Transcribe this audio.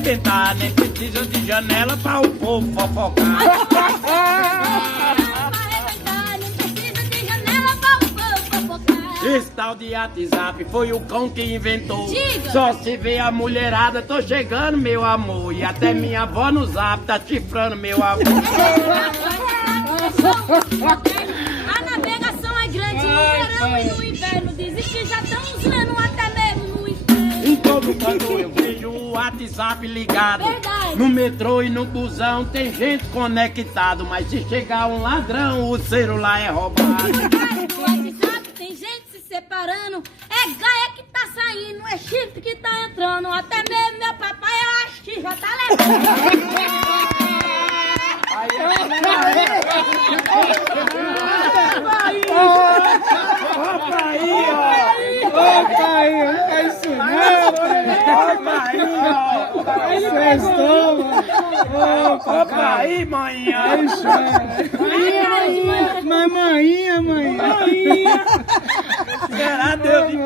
arrebentar, nem precisa de janela pra o povo fofocar. Esse tal de WhatsApp foi o cão que inventou. Diga. Só se vê a mulherada, tô chegando, meu amor. E até minha avó no zap tá chifrando, meu amor. A navegação é grande no verão e no inverno. Dizem que já estão usando até mesmo no inverno. Em todo canto eu vejo o WhatsApp ligado. Verdade. No metrô e no busão tem gente conectado. Mas se chegar um ladrão, o celular é roubado. No WhatsApp tem gente se separando. É gaia que tá saindo, é chifre que tá entrando. Até mesmo meu papai, eu acho que já tá levando. Opa aí, ó! Opa aí, não é isso não! Opa aí, ó! Isso é estômago! Opa aí, manhã! Mamainha, mãe! Será Deus de